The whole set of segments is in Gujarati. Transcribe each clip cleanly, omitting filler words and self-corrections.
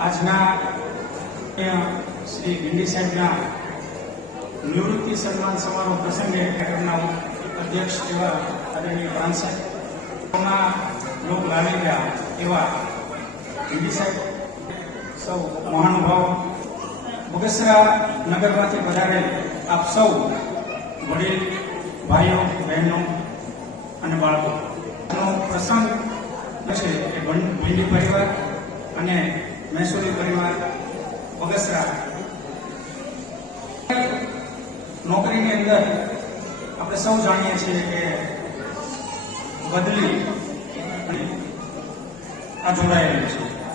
આજના શ્રી ભીંડી સાહેબના નિવૃત્તિ સન્માન સમારોહ પ્રસંગે કાર્યક્રમના અધ્યક્ષ એવા આદરણીય પ્રાંત સાહેબના લોક લાવી ગયા એવા ભીંડી સાહેબ, સૌ મહાનુભાવો, બગસરા નગરમાંથી પધારેલ આપ સૌ વડીલ ભાઈઓ, બહેનો અને બાળકો, પ્રસંગ છે એ ભીંડી પરિવાર અને મહેસૂલી પરિવાર બગસરા નોકરીની અંદર આપણે સૌ જાણીએ છીએ કે બદલી આ જોડાયેલું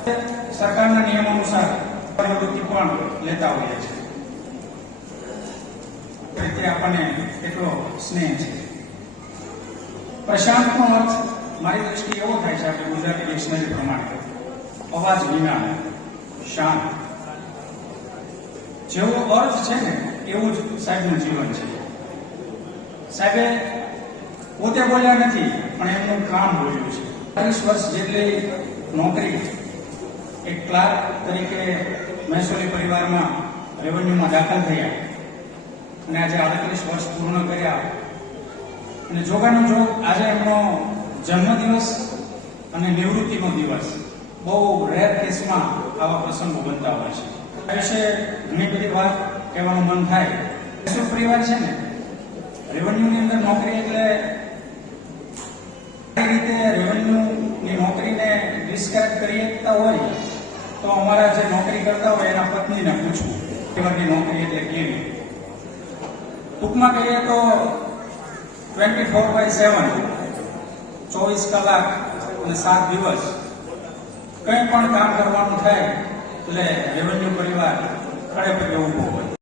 છે. સરકારના નિયમો અનુસાર પ્રવૃત્તિ પણ લેતા હોઈએ છીએ. રીતે આપણને એટલો સ્નેહ છે. પ્રશાંતનો અર્થ મારી દ્રષ્ટિએ એવો થાય છે, આપણે ગુજરાતી ડિક્શનરી પ્રમાણે અવાજ વિના, શાંત. જેવો અર્થ છે ને એવું જ સાહેબનું જીવન છે. સાહેબે પોતે બોલ્યા નથી, પણ એમનું કામ બોલ્યું છે. 40 વર્ષ જેટલી નોકરી એક ક્લાર્ક તરીકે મહેસૂલી પરિવારમાં રેવન્યુમાં દાખલ થયા અને આજે 38 વર્ષ પૂર્ણ કર્યા અને જોગાનું જોગ આજે એમનો જન્મદિવસ અને નિવૃત્તિનો દિવસ. બહુ રેર કેસમાં આવા પ્રસંગો બનતા હોય છે. આ વિશે ઘણી બધી વાત કહેવાનું મન થાય. મહેસૂલ પરિવાર છે ને, રેવન્યુની અંદર નોકરી એટલે આ રીતે રેવન્યુની નોકરીને ડિસ્ક્રાઇબ કરીતા હોય તો અમારા જે નોકરી કરતા હોય એના પત્નીને પૂછવું પરિવારની નોકરી એટલે કેવી. ટૂંકમાં કહીએ તો 24/7 24 કલાક અને 7 દિવસ કંઈ પણ કામ કરવાનું થાય એટલે રેવન્યુ પરિવાર ખડે પગે ઊભો હોય.